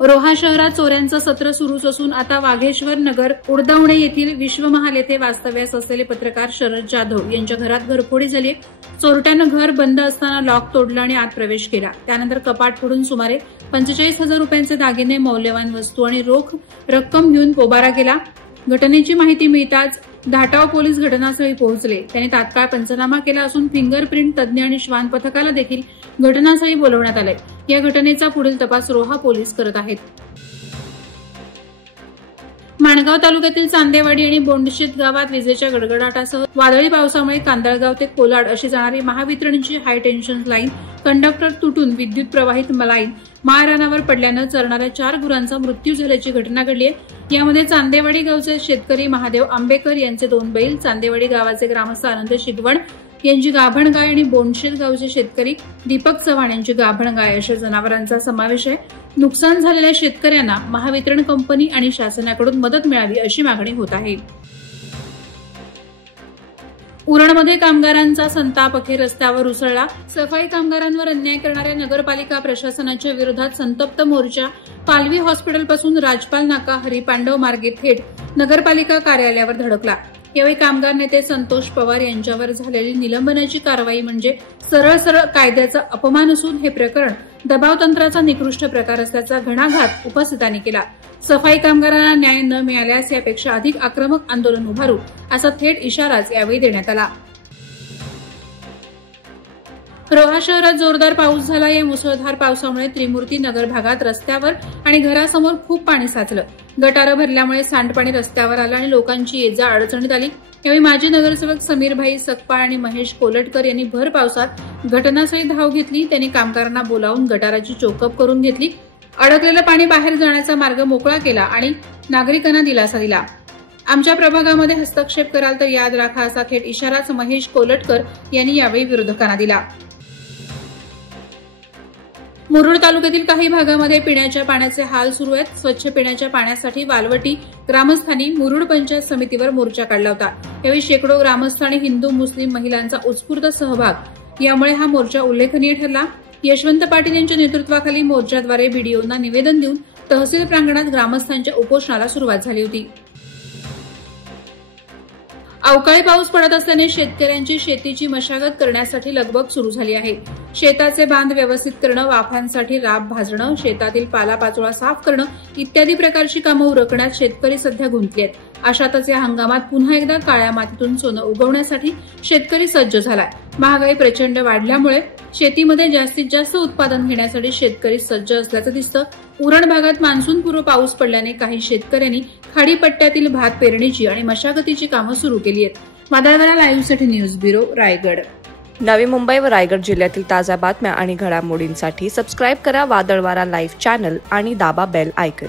रोहा शहरात चोऱ्यांचं सत्र सुरूच असून आता वाघेश्वर नगर उडदावणे येथील विश्वमहाल येथे वास्तव्यास असलेले पत्रकार शरद जाधव यांच्या घरात घरफोडी झाली। चोरट्यानं घर बंद असताना लॉक तोडलं आणि आत प्रवेश केला। त्यानंतर कपाट फोडून सुमारे 45,000 रुपयांचे दागिने, मौल्यवान वस्तू आणि रोख रक्कम घेऊन पोबारा केला। घटनेची माहिती मिळताच धाटाव पोलीस घटनास्थळी पोहोचले। त्यांनी तात्काळ पंचनामा केला असून फिंगरप्रिंट तज्ञ आणि श्वान पथकाला देखील घटनास्थळी बोलवण्यात आले। या घटनेचा पुढील तपास रोहा पोलीस करत आहेत। माणगाव तालुक्यातील चांदेवाडी आणि बोंडशेत गावात विजेच्या गडगडाटासह वादळी पावसामुळे कांदळगाव ते कोलाड अशी जाणारी महावितरणची हाय टेन्शन लाईन कंडक्टर तुटून विद्युत प्रवाहित लाईन माळरानावर पडल्यानं चरणाऱ्या 4 गुरांचा मृत्यू झाल्याची घटना घडली आहे। यामध्ये चांदेवाडी गावचे शेतकरी महादेव आंबेकर यांचे 2 बैल, चांदेवाडी गावाचे ग्रामस्थ आनंद शिगवण यांची गाभण गाय आणि बोंडशेत गावचे शेतकरी दीपक चव्हाण यांची गाभण गाय अशा जनावरांचा समावेश आहे। नुकसान झालेल्या शेतकऱ्यांना महावितरण कंपनी आणि शासनाकडून मदत मिळावी अशी मागणी होत आहे। उरणमध्ये कामगारांचा संताप अखेर रस्त्यावर उसळला। सफाई कामगारांवर अन्याय करणाऱ्या नगरपालिका प्रशासनाच्या विरोधात संतप्त मोर्चा पालवी हॉस्पिटलपासून राजपाल नाका हरिपांडव मार्गे थेट नगरपालिका कार्यालयावर धडकला। यावेळी कामगार नेते संतोष पवार यांच्यावर झालेली निलंबनाची कारवाई म्हणजे सरळ कायद्याचा अपमान असून हे प्रकरण दबावतंत्राचा निकृष्ट प्रकार असल्याचा घणाघात उपस्थितांनी केला। सफाई कामगारांना न्याय न मिळाल्यास यापेक्षा अधिक आक्रमक आंदोलन उभारू असा थेट इशाराच यावेळी देण्यात आला। रोहा शहरात जोरदार पाऊस झाला। या मुसळधार पावसामुळे त्रिमूर्ती नगर भागात रस्त्यावर आणि घरासमोर खूप पाणी साचलं। गटारं भरल्यामुळे सांडपाणी रस्त्यावर आलं आणि लोकांची ये-जा अडचणीत आली। यावेळी माजी नगरसेवक समीरभाई सकपाळ आणि महेश कोलटकर यांनी भर पावसात घटनास्थळी धाव घेतली। त्यांनी कामगारांना बोलावून गटाराची चोकअप करून घेतली, अडकलेलं पाणी बाहेर जाण्याचा मार्ग मोकळा केला आणि नागरिकांना दिलासा दिला। आमच्या प्रभागामध्ये हस्तक्षेप कराल तर याद राखा असा थेट इशाराच महेश कोलटकर यांनी यावेळी विरोधकांना दिला। मुरुड तालुक्यातील काही भागामध्ये पिण्याच्या पाण्याचे हाल सुरू आहेत। स्वच्छ पिण्याच्या पाण्यासाठी वालवटी ग्रामस्थांनी मुरुड पंचायत समितीवर मोर्चा काढला होता। यावेळी शेकडो ग्रामस्थ आणि हिंदू मुस्लिम महिलांचा उत्स्फूर्त सहभाग, यामुळे हा मोर्चा उल्लेखनीय ठरला। यशवंत पाटील यांच्या नेतृत्वाखाली मोर्चाद्वारे बीडीओंना निवेदन देऊन तहसील प्रांगणात ग्रामस्थांच्या उपोषणाला सुरुवात झाली होती। अवकाळी पाऊस पडत असल्याने शेतकऱ्यांची शेतीची मशागत करण्यासाठी लगबग सुरू झाली आहे। शेताचे बांध व्यवस्थित करणं, वाफांसाठी राब भाजणं, शेतातील पालापाचोळा साफ करणं इत्यादी प्रकारची कामं उरकण्यात शेतकरी सध्या गुंतले आहेत। अशातच या हंगामात पुन्हा एकदा काळ्या मातीतून सोनं उगवण्यासाठी शेतकरी सज्ज झालाय। महागाई प्रचंड वाढल्यामुळे शेतीमध्ये जास्तीत जास्त उत्पादन घेण्यासाठी शेतकरी सज्ज असल्याचं दिसतं। उरण भागात मान्सूनपूर्व पाऊस पडल्याने काही शेतकऱ्यांनी खाडीपट्ट्यातील भात पेरणीची आणि मशागतीची कामं सुरू केली आहेत। वादळवारा लाईव्हसाठी न्यूज ब्युरो, रायगड। नवी मुंबई व रायगड जिल्ह्यातील ताज्या बातम्या आणि घडामोडींसाठी सबस्क्राईब करा वादळवारा लाईव्ह चॅनल आणि दाबा बेल आयकॉन।